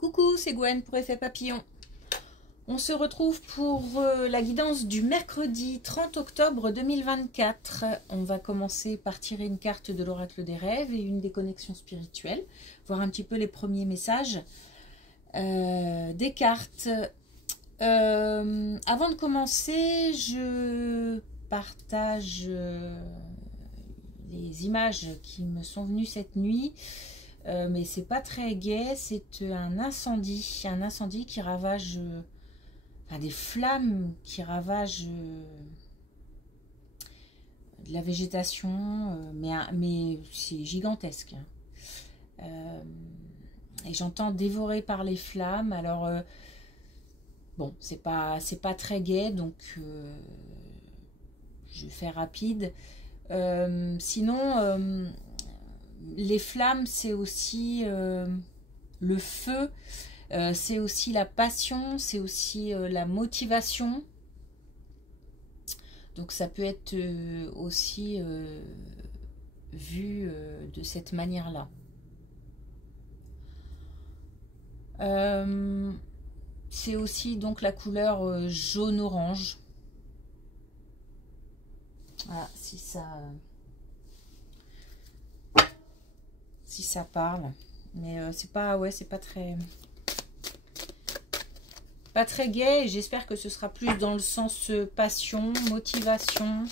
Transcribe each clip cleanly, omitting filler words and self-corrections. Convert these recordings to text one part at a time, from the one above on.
Coucou, c'est Gwen pour Effet Papillon. On se retrouve pour la guidance du mercredi 30 octobre 2024. On va commencer par tirer une carte de l'oracle des rêves et une des connexions spirituelles, voir un petit peu les premiers messages des cartes. Avant de commencer, je partage les images qui me sont venues cette nuit. Mais c'est pas très gai, c'est un incendie qui ravage, des flammes qui ravagent de la végétation, mais c'est gigantesque. Et j'entends dévorer par les flammes. Alors bon, c'est pas très gai, donc je vais faire rapide. Sinon. Les flammes, c'est aussi le feu, c'est aussi la passion, c'est aussi la motivation. Donc ça peut être aussi vu de cette manière-là. C'est aussi donc la couleur jaune-orange. Voilà, si ça parle, mais c'est pas très gai, et j'espère que ce sera plus dans le sens passion, motivation.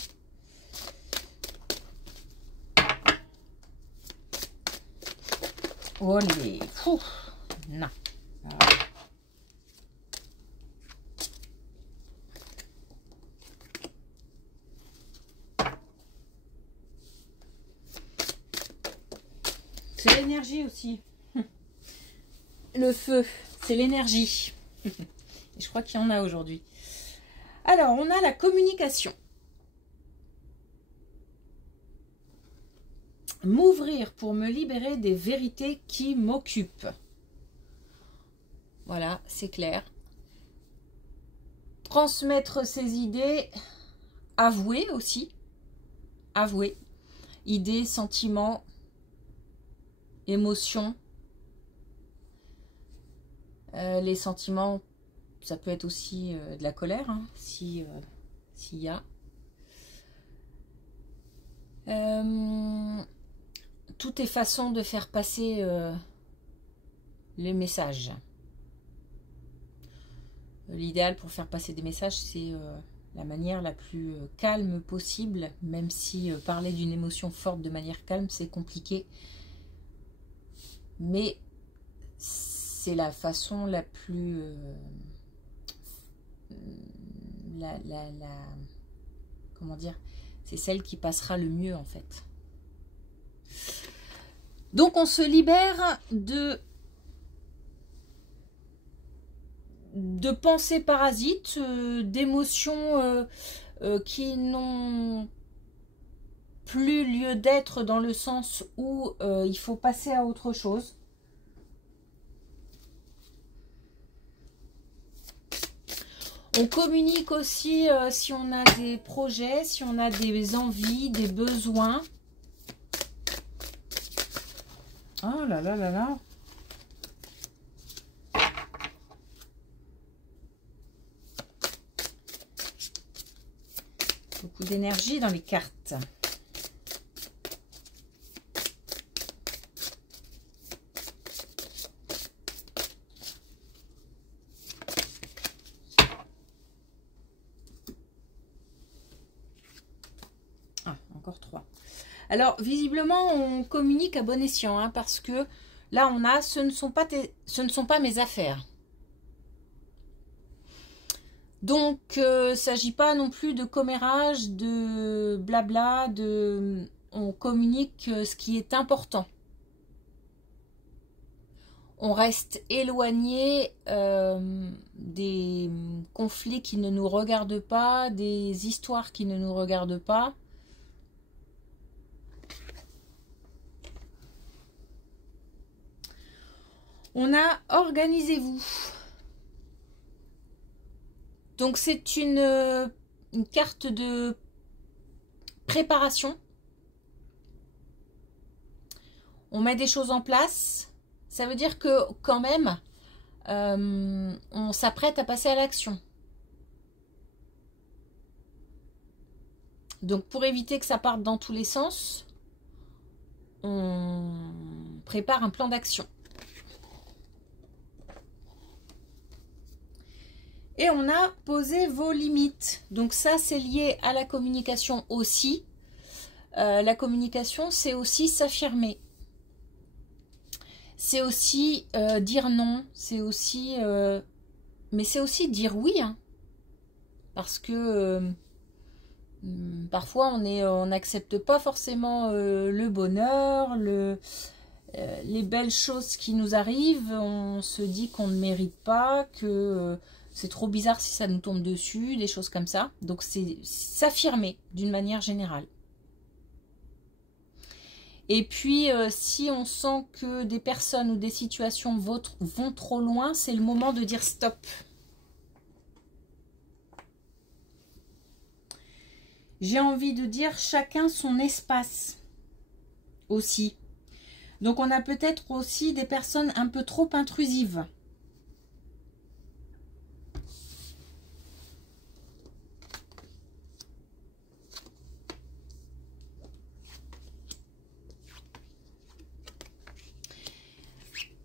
Oh les fou, non. C'est l'énergie aussi. Le feu, c'est l'énergie. Je crois qu'il y en a aujourd'hui. Alors, on a la communication. M'ouvrir pour me libérer des vérités qui m'occupent. Voilà, c'est clair. Transmettre ses idées. Avouer aussi. Avouer. Idées, sentiments. Émotions, les sentiments, ça peut être aussi de la colère, hein, s'il y a. Tout est façon de faire passer les messages. L'idéal pour faire passer des messages, c'est la manière la plus calme possible, même si parler d'une émotion forte de manière calme, c'est compliqué. Mais c'est la façon la plus comment dire, c'est celle qui passera le mieux en fait. Donc on se libère de pensées parasites, d'émotions qui n'ont plus lieu d'être, dans le sens où il faut passer à autre chose. On communique aussi si on a des projets, si on a des envies, des besoins. Oh là là là là. Beaucoup d'énergie dans les cartes. Alors, visiblement, on communique à bon escient, hein, parce que là, on a « ce ne sont pas mes affaires ». Donc, il ne s'agit pas non plus de commérage, de blabla, on communique ce qui est important. On reste éloigné des conflits qui ne nous regardent pas, des histoires qui ne nous regardent pas. On a « organisez-vous ». Donc c'est une carte de préparation. On met des choses en place. Ça veut dire que quand même, on s'apprête à passer à l'action. Donc pour éviter que ça parte dans tous les sens, on prépare un plan d'action. Et on a posé vos limites. Donc ça, c'est lié à la communication aussi. La communication, c'est aussi s'affirmer. C'est aussi dire non. C'est aussi... mais c'est aussi dire oui. Hein. Parce que parfois, on n'accepte pas forcément le bonheur, les belles choses qui nous arrivent. On se dit qu'on ne mérite pas, que... c'est trop bizarre si ça nous tombe dessus, des choses comme ça. Donc, c'est s'affirmer d'une manière générale. Et puis, si on sent que des personnes ou des situations vont trop loin, c'est le moment de dire stop. J'ai envie de dire chacun son espace aussi. Donc, on a peut-être aussi des personnes un peu trop intrusives.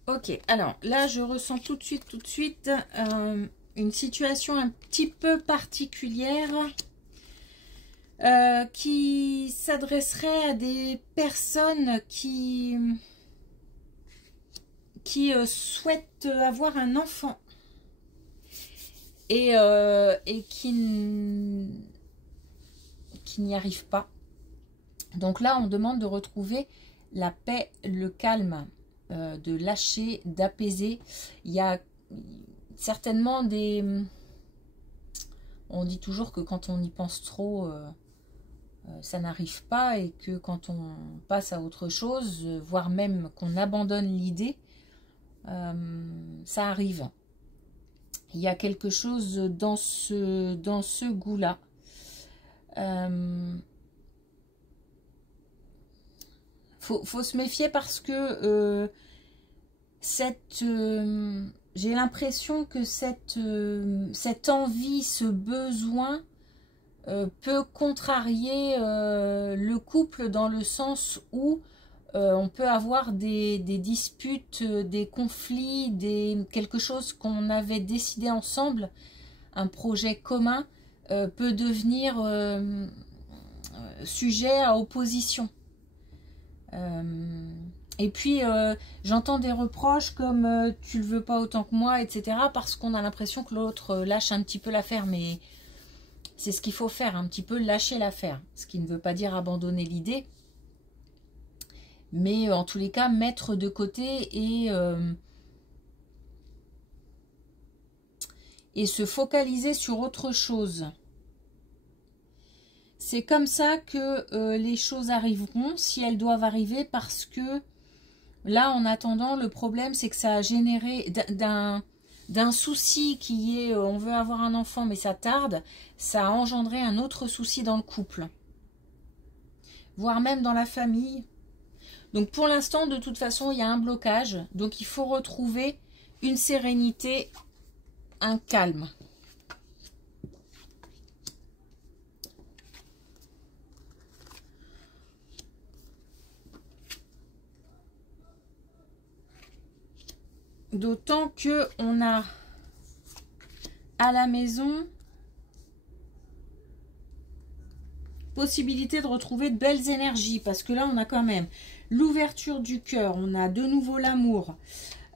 Ok, alors là je ressens tout de suite une situation un petit peu particulière qui s'adresserait à des personnes qui souhaitent avoir un enfant et qui n'y arrivent pas. Donc là on demande de retrouver la paix, le calme. De lâcher, d'apaiser. Il y a certainement des... On dit toujours que quand on y pense trop, ça n'arrive pas et que quand on passe à autre chose, voire même qu'on abandonne l'idée, ça arrive. Il y a quelque chose dans ce goût-là. Faut se méfier parce que j'ai l'impression que cette envie, ce besoin peut contrarier le couple dans le sens où on peut avoir des disputes, des conflits, quelque chose qu'on avait décidé ensemble, un projet commun peut devenir sujet à opposition. Et puis j'entends des reproches comme tu le veux pas autant que moi, etc. parce qu'on a l'impression que l'autre lâche un petit peu l'affaire, mais c'est ce qu'il faut faire, un petit peu lâcher l'affaire, ce qui ne veut pas dire abandonner l'idée, mais en tous les cas mettre de côté et se focaliser sur autre chose. C'est comme ça que les choses arriveront, si elles doivent arriver, parce que là, en attendant, le problème, c'est que ça a généré d'un souci qui est on veut avoir un enfant, mais ça tarde, ça a engendré un autre souci dans le couple, voire même dans la famille. Donc pour l'instant, de toute façon, il y a un blocage, donc il faut retrouver une sérénité, un calme. D'autant que on a à la maison possibilité de retrouver de belles énergies, parce que là on a quand même l'ouverture du cœur, on a de nouveau l'amour,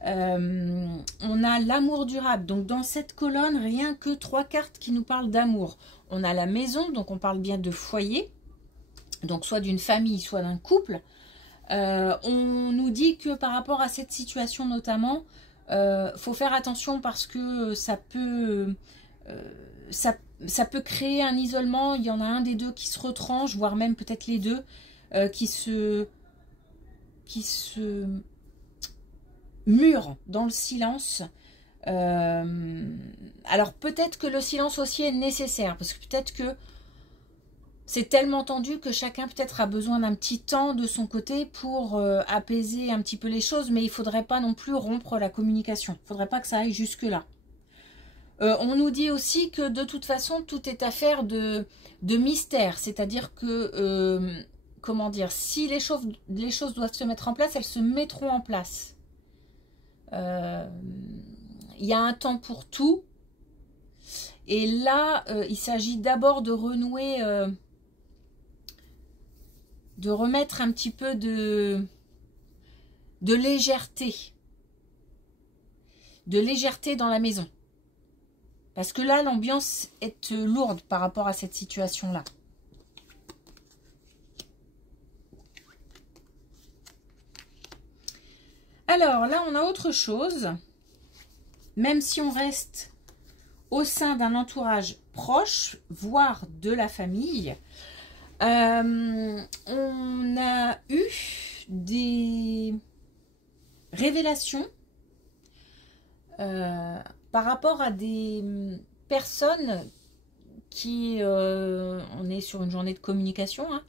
on a l'amour durable. Donc dans cette colonne, rien que 3 cartes qui nous parlent d'amour. On a la maison, donc on parle bien de foyer, donc soit d'une famille, soit d'un couple. On nous dit que par rapport à cette situation notamment, faut faire attention parce que ça peut créer un isolement. Il y en a un des deux qui se retranche, voire même peut-être les deux qui se murent dans le silence. Alors peut-être que le silence aussi est nécessaire, parce que peut-être que c'est tellement tendu que chacun peut-être a besoin d'un petit temps de son côté pour apaiser un petit peu les choses, mais il ne faudrait pas non plus rompre la communication. Il ne faudrait pas que ça aille jusque-là. On nous dit aussi que de toute façon, tout est affaire de mystère, c'est-à-dire que, comment dire, si les choses doivent se mettre en place, elles se mettront en place. Il y a un temps pour tout, et là, il s'agit d'abord de renouer, de remettre un petit peu de légèreté dans la maison. Parce que là, l'ambiance est lourde par rapport à cette situation-là. Alors, là, on a autre chose. Même si on reste au sein d'un entourage proche, voire de la famille, on a eu des révélations par rapport à des personnes qui, on est sur une journée de communication, hein,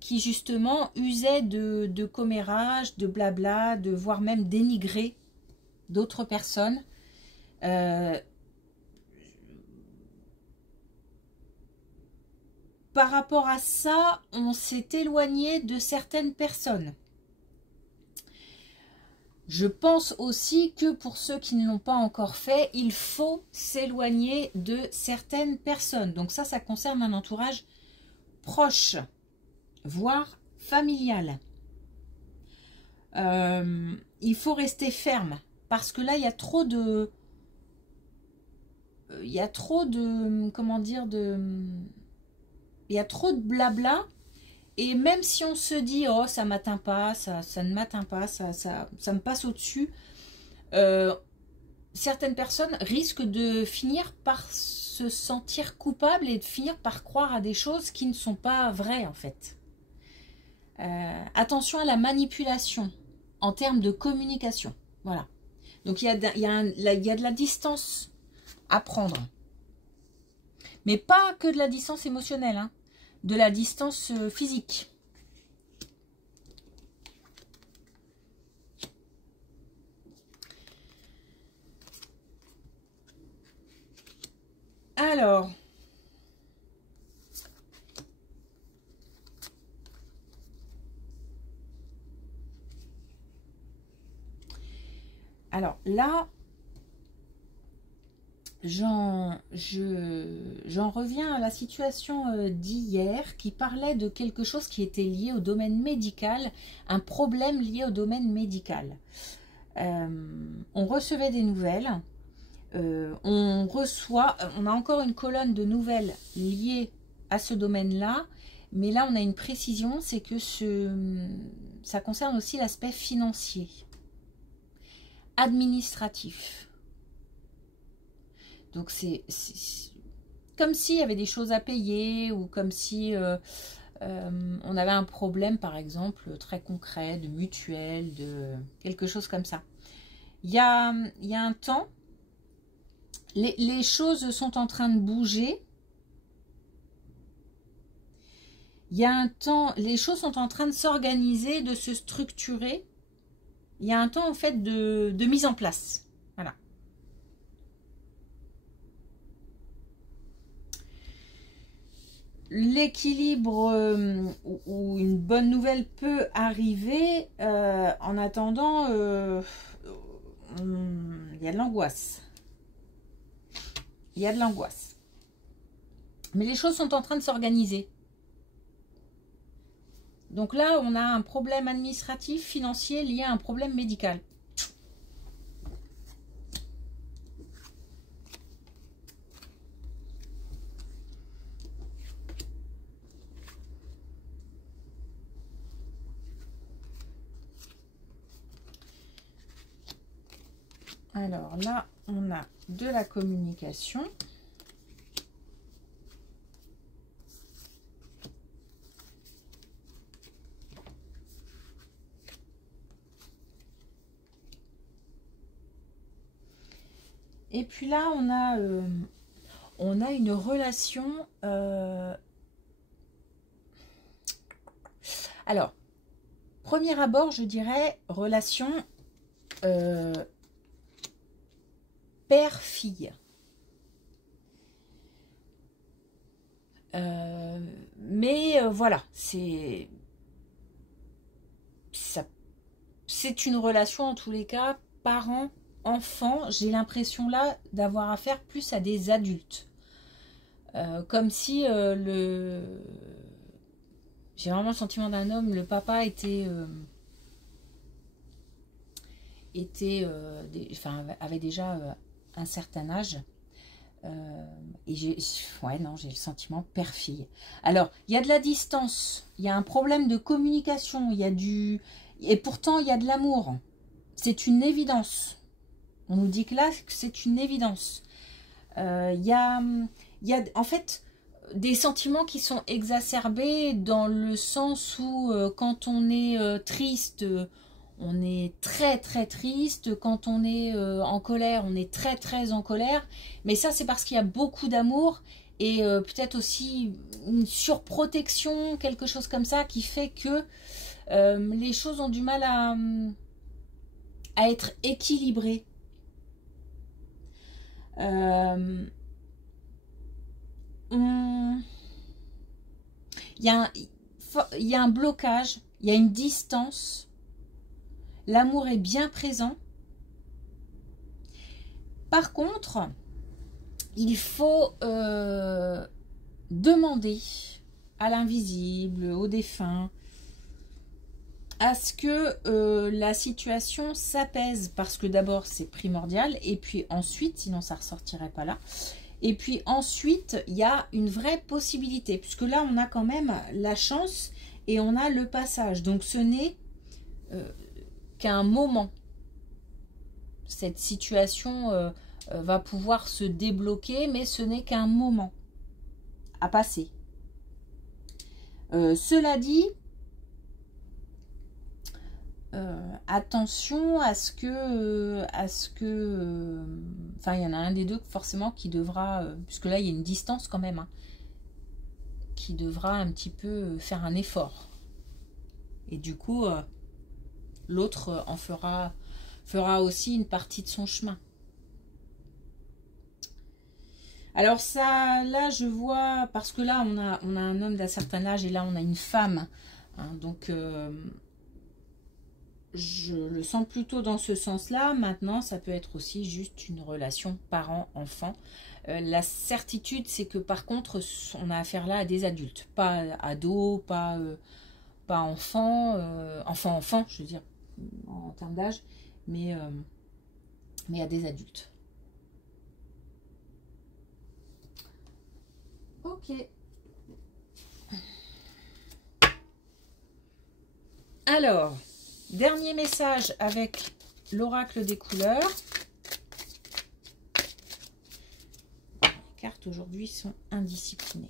qui justement usaient de commérage, de blabla, de voire même dénigrer d'autres personnes. Par rapport à ça, on s'est éloigné de certaines personnes. Je pense aussi que pour ceux qui ne l'ont pas encore fait, il faut s'éloigner de certaines personnes. Donc ça concerne un entourage proche, voire familial. Il faut rester ferme parce que là, il y a trop de... comment dire, il y a trop de blabla. Et même si on se dit, oh, ça m'atteint pas, ça ne m'atteint pas, ça me passe au-dessus, certaines personnes risquent de finir par se sentir coupables et de finir par croire à des choses qui ne sont pas vraies, en fait. Attention à la manipulation en termes de communication. Voilà. Donc, il y a de la distance à prendre. Mais pas que de la distance émotionnelle, hein. De la distance physique. Alors, là, j'en reviens à la situation d'hier qui parlait de quelque chose qui était lié au domaine médical, un problème lié au domaine médical. On recevait des nouvelles, on a encore une colonne de nouvelles liées à ce domaine-là, mais là on a une précision, c'est que ça concerne aussi l'aspect financier, administratif. Donc c'est comme s'il y avait des choses à payer ou comme si on avait un problème, par exemple, très concret, de mutuelle, de quelque chose comme ça. Il y a un temps, les choses sont en train de bouger. Il y a un temps, les choses sont en train de s'organiser, de se structurer. Il y a un temps, en fait, de mise en place. Voilà. L'équilibre ou une bonne nouvelle peut arriver. En attendant, il y a de l'angoisse. Il y a de l'angoisse. Mais les choses sont en train de s'organiser. Donc là, on a un problème administratif, financier lié à un problème médical. Alors là, on a de la communication. Et puis là, on a une relation Alors, premier abord, je dirais relation père-fille. Voilà, c'est une relation en tous les cas, parent-enfant. J'ai l'impression là d'avoir affaire plus à des adultes. Comme si j'ai vraiment le sentiment d'un homme, le papa avait déjà un certain âge. Et j'ai le sentiment père-fille. Alors, il y a de la distance, il y a un problème de communication, et pourtant il y a de l'amour. C'est une évidence. On nous dit que là, c'est une évidence. Il y a en fait des sentiments qui sont exacerbés dans le sens où quand on est triste, on est très très triste. Quand on est en colère, on est très très en colère. Mais ça, c'est parce qu'il y a beaucoup d'amour et peut-être aussi une surprotection, quelque chose comme ça, qui fait que les choses ont du mal à être équilibrées. Il y a un blocage, il y a une distance. L'amour est bien présent. Par contre, il faut demander à l'invisible, au défunt, à ce que la situation s'apaise. Parce que d'abord, c'est primordial. Et puis ensuite, sinon ça ne ressortirait pas là. Et puis ensuite, il y a une vraie possibilité. Puisque là, on a quand même la chance et on a le passage. Donc ce n'est qu'un moment. Cette situation va pouvoir se débloquer, mais ce n'est qu'un moment à passer. Cela dit, attention à ce que, enfin, il y en a un des deux forcément qui devra, puisque là il y a une distance quand même, hein, qui devra un petit peu faire un effort. Et du coup, l'autre en fera aussi une partie de son chemin. Alors ça, là je vois, parce que là on a un homme d'un certain âge et là on a une femme, hein, donc je le sens plutôt dans ce sens-là. Maintenant, ça peut être aussi juste une relation parent-enfant. La certitude, c'est que par contre, on a affaire là à des adultes, pas ados, pas enfants, enfant, je veux dire, en termes d'âge, mais à des adultes. Ok. Alors, dernier message avec l'oracle des couleurs. Les cartes aujourd'hui sont indisciplinées.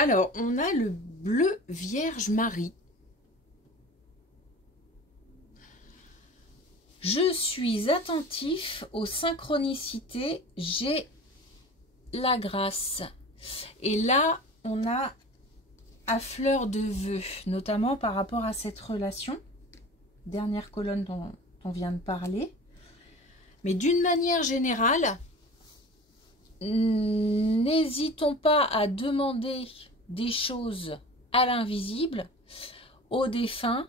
Alors, on a le bleu Vierge Marie. Je suis attentif aux synchronicités, j'ai la grâce. Et là, on a à fleur de vœux, notamment par rapport à cette relation. Dernière colonne dont on vient de parler. Mais d'une manière générale, n'hésitons pas à demander des choses à l'invisible, au défunt,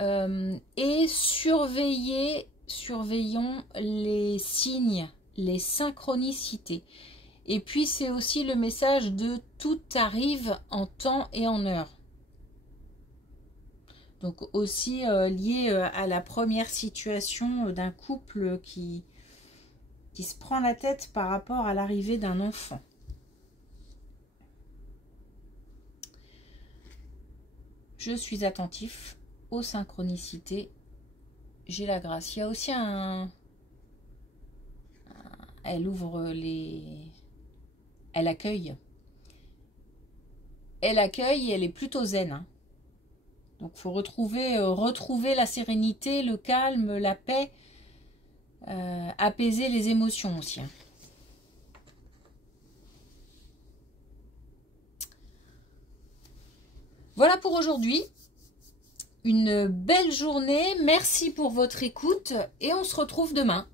et surveillons les signes, les synchronicités. Et puis c'est aussi le message de tout arrive en temps et en heure. Donc aussi lié à la première situation d'un couple qui se prend la tête par rapport à l'arrivée d'un enfant. Je suis attentif aux synchronicités. J'ai la grâce. Il y a aussi elle ouvre elle accueille. Elle accueille et elle est plutôt zen. Hein. Donc, il faut retrouver la sérénité, le calme, la paix, apaiser les émotions aussi. Hein. Voilà pour aujourd'hui. Une belle journée. Merci pour votre écoute et on se retrouve demain.